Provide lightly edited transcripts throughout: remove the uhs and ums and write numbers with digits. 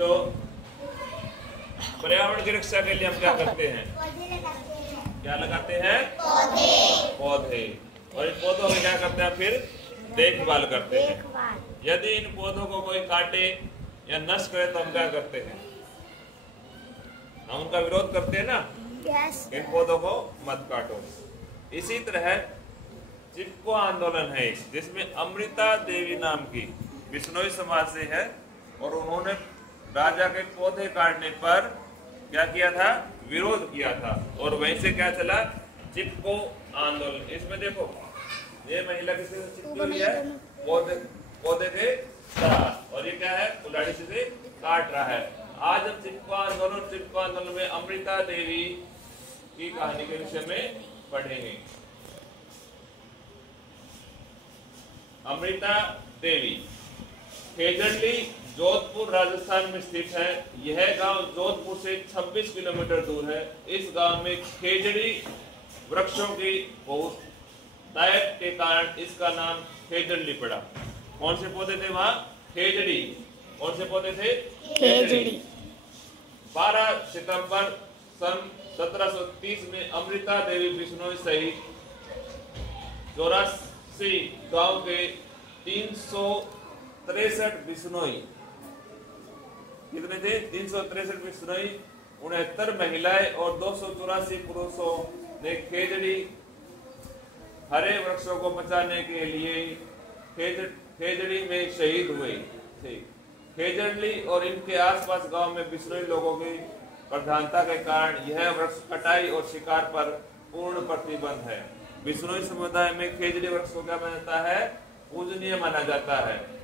बच्चों, पर्यावरण की रक्षा के लिए हम क्या करते हैं? क्या लगाते हैं? पौधे। और इन पौधों में क्या करते हैं? फिर देखभाल करते हैं। यदि इन पौधों को कोई काटे या नष्ट करे तो हम क्या करते हैं? हम उनका विरोध करते हैं ना। इन पौधों को मत काटो। इसी तरह चिपको आंदोलन है जिसमें अमृता देवी नाम की बिश्नोई समाज से है, और उन्होंने राजा के पौधे काटने पर क्या किया था? विरोध किया था। और वहीं से क्या चला? चिपको आंदोलन। इसमें देखो ये महिला किसी से चिपकी हुई है? पौधे के साथ। और ये क्या है? कुल्हाड़ी से काट रहा है। आज हम चिपको आंदोलन में अमृता देवी की कहानी के विषय में पढ़ेंगे। अमृता देवी खेजड़ली जोधपुर राजस्थान में स्थित है। यह गांव जोधपुर से 26 किलोमीटर दूर है। इस गांव में खेजड़ी वृक्षों की बहुतायत के कारण इसका नाम खेजड़ली पड़ा। कौन से पौधे थे वहां? खेजड़ी। कौन से पौधे थे? खेजड़ी। 12 सितंबर सन 1730 में अमृता देवी बिश्नोई सहित 84 गांव के 363 बिश्नोई, कितने थे? 363 बिश्नोई, 69 महिलाएं और 284 पुरुषों ने खेजड़ी हरे वृक्षों को बचाने के लिए खेजड़ी में शहीद हुए थे। खेजड़ली और इनके आसपास गांव में बिश्नोई लोगों की प्रधानता के कारण यह वृक्ष कटाई और शिकार पर पूर्ण प्रतिबंध है। बिश्नोई समुदाय में खेजड़ी वृक्ष को क्या माना जाता है? पूजनीय माना जाता है।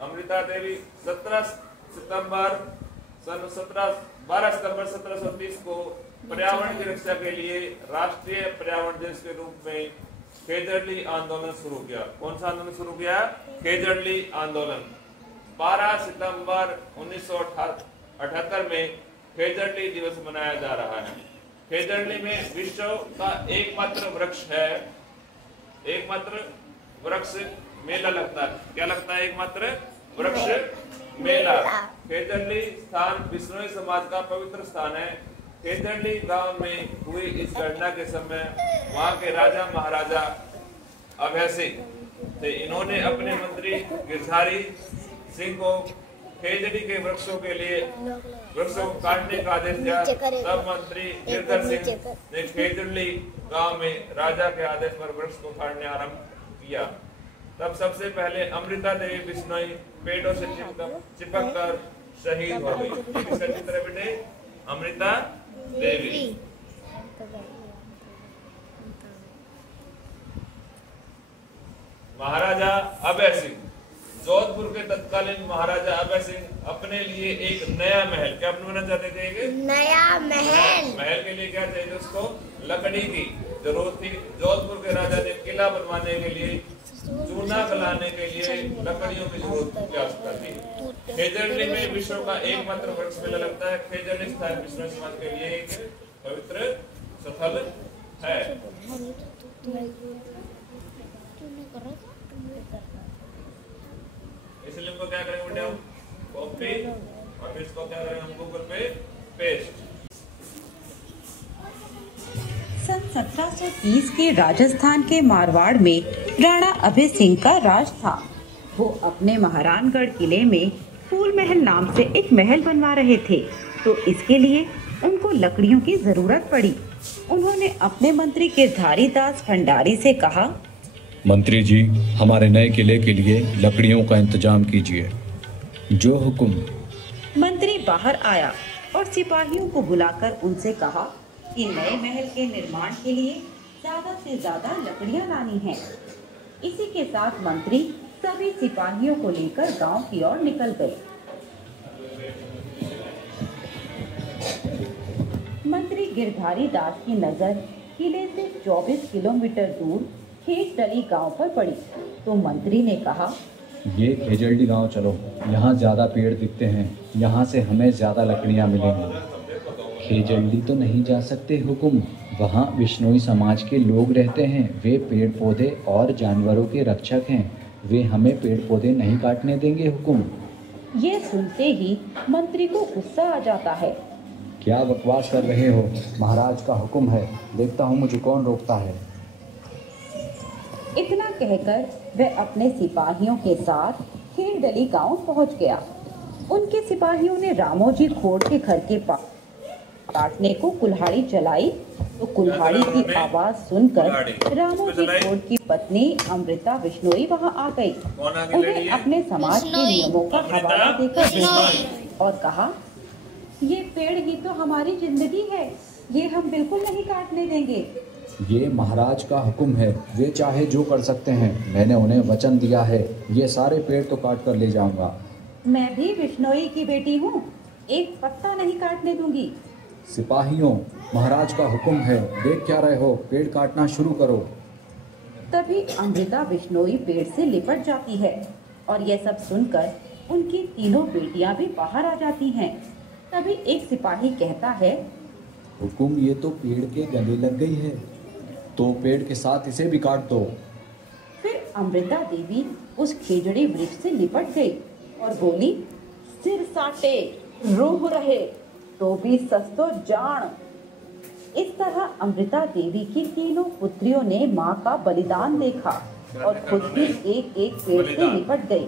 अमृता देवी 12 सितंबर 1730 को पर्यावरण की रक्षा के लिए राष्ट्रीय पर्यावरण दिवस के रूप में खेजड़ली आंदोलन शुरू किया। कौन सा आंदोलन शुरू किया? खेजड़ली आंदोलन। 12 सितंबर 1978 में खेजड़ली दिवस मनाया जा रहा है। खेजड़ली में विश्व का एकमात्र वृक्ष है, एकमात्र वृक्ष मेला लगता है। क्या लगता है? एकमात्र वृक्ष मेला। खेजड़ली स्थान बिश्नोई समाज का पवित्र स्थान है। खेजड़ली गांव में हुई इस घटना के समय वहां के राजा महाराजा अभय सिंह थे। इन्होंने अपने मंत्री गिरधारी सिंह को खेजड़ी के वृक्षों के लिए वृक्षों को काटने का आदेश दिया। तब मंत्री गिरधर सिंह ने खेजड़ली गांव में राजा के आदेश पर वृक्ष को काटने आरंभ किया। तब सबसे पहले अमृता देवी बिश्नोई पेड़ों से चिपक कर शहीद हो गई। किसका चित्र है बेटे? अमृता देवी। महाराजा अभय सिंह, जोधपुर के तत्कालीन महाराजा अभय सिंह अपने लिए एक नया महल, क्या बनवाना चाहते थे? एक नया महल। महल के लिए क्या चाहिए? उसको लकड़ी की जरूरत थी। जोधपुर के राजा ने किला बनवाने के लिए, चूना गलाने के लिए लकड़ियों की जरूरत की आवश्यकता थी। खेजड़ली में विश्व का एकमात्र वृक्ष मेला लगता है। खेजड़ली स्थान बिश्नोई समाज के लिए एक पवित्र स्थल है। इसलिए हमको क्या करेंगे बेटे? हम कॉपी और फिर इसको क्या करेंगे? हम गूगल पे पेस्ट। सन 1730 के राजस्थान के मारवाड़ में राणा अभय सिंह का राज था। वो अपने महारानगढ़ किले में फूल महल नाम से एक महल बनवा रहे थे, तो इसके लिए उनको लकड़ियों की जरूरत पड़ी। उन्होंने अपने मंत्री गिरधारी दास भंडारी से कहा, मंत्री जी, हमारे नए किले के लिए लकड़ियों का इंतजाम कीजिए। जो हुक्म। मंत्री बाहर आया और सिपाहियों को बुलाकर उनसे कहा कि नए महल के निर्माण के लिए ज्यादा से ज्यादा लकड़ियां लानी हैं। इसी के साथ मंत्री सभी सिपाहियों को लेकर गांव की ओर निकल गए। मंत्री गिरधारी दास की नजर किले से 24 किलोमीटर दूर खेजड़ली गांव पर पड़ी, तो मंत्री ने कहा, ये खेजड़ली गांव चलो, यहाँ ज्यादा पेड़ दिखते हैं, यहाँ से हमें ज्यादा लकड़ियाँ मिलेंगी। खेजड़ली तो नहीं जा सकते हुकुम, वहाँ बिश्नोई समाज के लोग रहते हैं, वे पेड़ पौधे और जानवरों के रक्षक हैं। वे हमें पेड़ पौधे नहीं काटने देंगे हुकुम। ये सुनते ही मंत्री को गुस्सा आ जाता है। क्या बकवास कर रहे हो? महाराज का हुक्म है, देखता हूँ मुझे कौन रोकता है। इतना कहकर वह अपने सिपाहियों के साथ खेड़ली गांव पहुंच गया। उनके सिपाहियों ने रामोजी खोड़ के घर के पास काटने को कुल्हाड़ी चलाई तो कुल्हाड़ी की आवाज सुनकर रामोजी खोड़ की पत्नी अमृता बिश्नोई वहां आ गई। उन्हें अपने समाज के नियमों का हवाला देकर और कहा, ये पेड़ ही तो हमारी जिंदगी है, ये हम बिल्कुल नहीं काटने देंगे। ये महाराज का हुक्म है, वे चाहे जो कर सकते हैं। मैंने उन्हें वचन दिया है, ये सारे पेड़ तो काट कर ले जाऊंगा। मैं भी बिश्नोई की बेटी हूँ, एक पत्ता नहीं काटने दूंगी। सिपाहियों, महाराज का हुक्म है, देख क्या रहे हो, पेड़ काटना शुरू करो। तभी अमृता बिश्नोई पेड़ से लिपट जाती है और यह सब सुनकर उनकी तीनों बेटियां भी बाहर आ जाती हैं। तभी एक सिपाही कहता है, हुकुम, ये तो पेड़ के गले लग गई है, तो पेड़ के साथ इसे भी काट दो। फिर अमृता देवी उस खेजड़ी वृक्ष से लिपट गई और बोली, सिर साटे रूह रहे तो भी सस्तो जान। इस तरह अमृता देवी की तीनों पुत्रियों ने माँ का बलिदान देखा और खुद भी एक एक पेड़ से लिपट गई।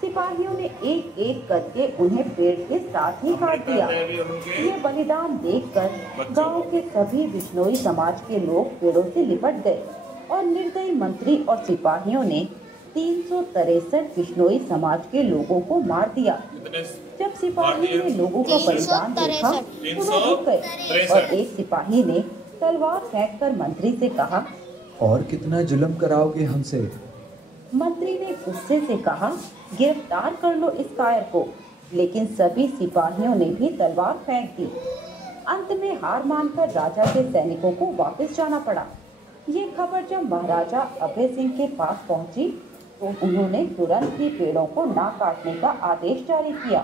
सिपाहियों ने एक एक करके उन्हें पेड़ के साथ ही काट दिया। ये बलिदान देखकर गांव के सभी बिश्नोई समाज के लोग पेड़ों से लिपट गए और निर्दयी मंत्री और सिपाहियों ने 363 बिश्नोई समाज के लोगों को मार दिया। जब सिपाहियों ने लोगों का बलिदान देखा तो वो रुक गए और एक सिपाही ने तलवार फेंककर मंत्री से कहा, और कितना जुल्म कराओगे हमसे? मंत्री ने गुस्से से कहा, गिरफ्तार कर लो इस कायर को। लेकिन सभी सिपाहियों ने भी तलवार फेंक दी। अंत में हार मानकर राजा के सैनिकों को वापस जाना पड़ा। ये खबर जब महाराजा अभय सिंह के पास पहुंची तो उन्होंने तुरंत ही पेड़ों को ना काटने का आदेश जारी किया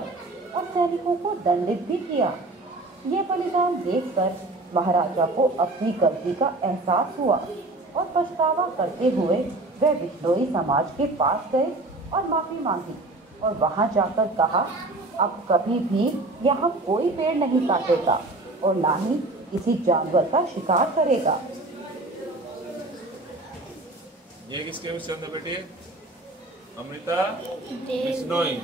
और सैनिकों को दंडित भी किया। ये बलिदान देखकर महाराजा को अपनी गलती का एहसास हुआ और पछतावा करते हुए वह बिश्नोई समाज के पास गए और माफी मांगी और वहां जाकर कहा, अब कभी भी यहाँ कोई पेड़ नहीं काटेगा और ना ही किसी जानवर का शिकार करेगा। ये किसके विषय में बेटी? अमृता बिश्नोई।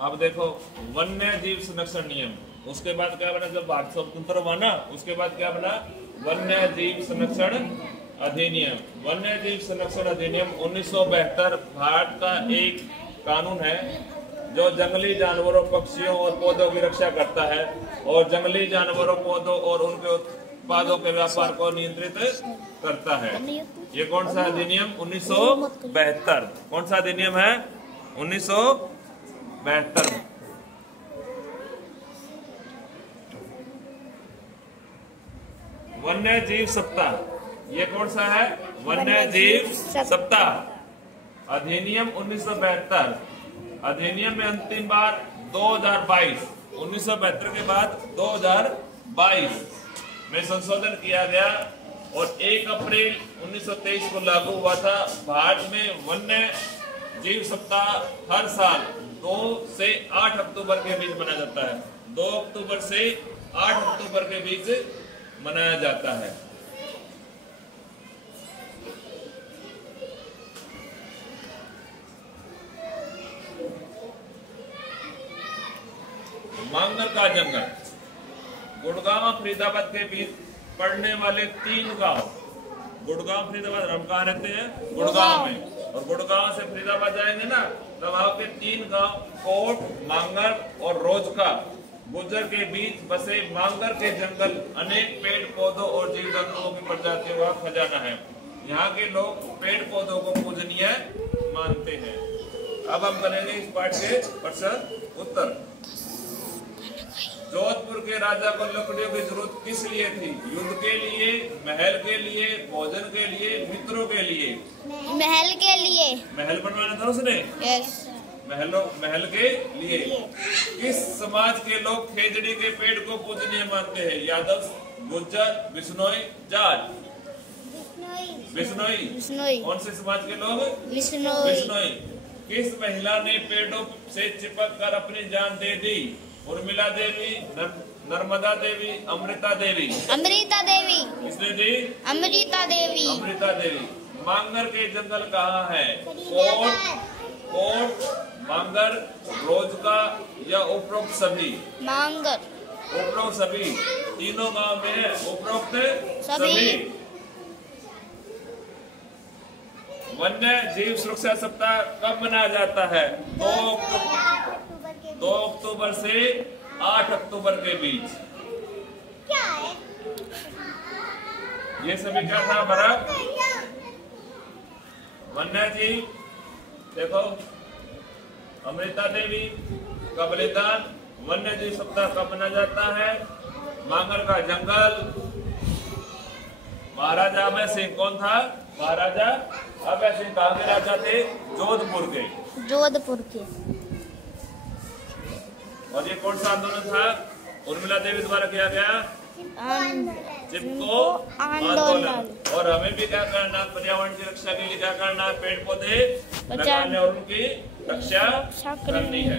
अब देखो, वन्य जीव संरक्षण नियम, उसके बाद क्या बना? जब भारत स्वतंत्र हुआ ना, उसके बाद क्या बना? वन्य जीव संरक्षण अधिनियम। वन्य जीव संरक्षण अधिनियम 1972 भारत का एक कानून है जो जंगली जानवरों, पक्षियों और पौधों की रक्षा करता है और जंगली जानवरों, पौधों और उनके उत्पादों के व्यापार को नियंत्रित करता है। ये कौन सा अधिनियम? 1972। कौन सा अधिनियम है? 1972। वन्य जीव सप्ताह, ये कौन सा है? वन्य जीव सप्ताह अधिनियम 1972। अधिनियम में अंतिम बार 2022, 1972 के बाद 2022 में संशोधन किया गया और 1 अप्रैल 1923 को लागू हुआ था। भारत में वन्य जीव सप्ताह हर साल 2 से 8 अक्टूबर के बीच मनाया जाता है। 2 अक्टूबर से 8 अक्टूबर के बीच मनाया जाता है। मांगर का जंगल, गुड़गांव फरीदाबाद के बीच पड़ने वाले 3 गांव। गुड़गांव फरीदाबाद, हम कहाँ रहते हैं? गुड़गांव में। और गुड़गांव से फरीदाबाद जाएंगे ना, तब वहां के 3 गांव कोट, मांगर और रोजका गुजर के बीच बसे मांगर के जंगल अनेक पेड़ पौधों और जीव जंतुओं की प्रजातियों का खजाना है। यहाँ के लोग पेड़ पौधों को पूजनीय मानते हैं। अब हम करेंगे इस पाठ के प्रश्न उत्तर। जोधपुर के राजा को लकड़ियों की जरूरत किस लिए थी? युद्ध के लिए, महल के लिए, भोजन के लिए, मित्रों के लिए? महल के लिए। महल बनवाना था उसने। यस। महल के लिए। किस समाज के लोग खेजड़ी के पेड़ को पूजनीय मानते हैं? यादव, गुज्जर, बिश्नोई, जाट। बिश्नोई। कौन से समाज के लोग? बिश्नोई। किस महिला ने पेड़ों से चिपक कर अपनी जान दे दी? उर्मिला देवी, नर्मदा देवी, अमृता देवी। किसने दी? अमृता देवी। मांगर के जंगल कहाँ है? कोट, मांगर, रोजका या उपरोक्त सभी? उपरोक्त सभी। तीनों गांव में है उपरोक्त सभी। वन्य जीव सुरक्षा सप्ताह कब मनाया जाता है? 2 अक्टूबर से 8 अक्टूबर के बीच। क्या है? ये सभी क्या था हमारा? वन्य जीव। देखो, अमृता देवी का बलिदान। वन्य जीव सप्ताह कब मनाया जाता है? मांगर का जंगल। महाराजा अभय सिंह कौन था? महाराजा अभय सिंह कहाँ के राजा थे? जोधपुर के। और ये कौन सा आंदोलन था? उर्मिला देवी द्वारा किया गया चिपको आंदोलन। और हमें भी क्या करना? पर्यावरण की रक्षा के लिए क्या करना? पेड़ पौधे लगाने और उनकी रक्षा करनी है।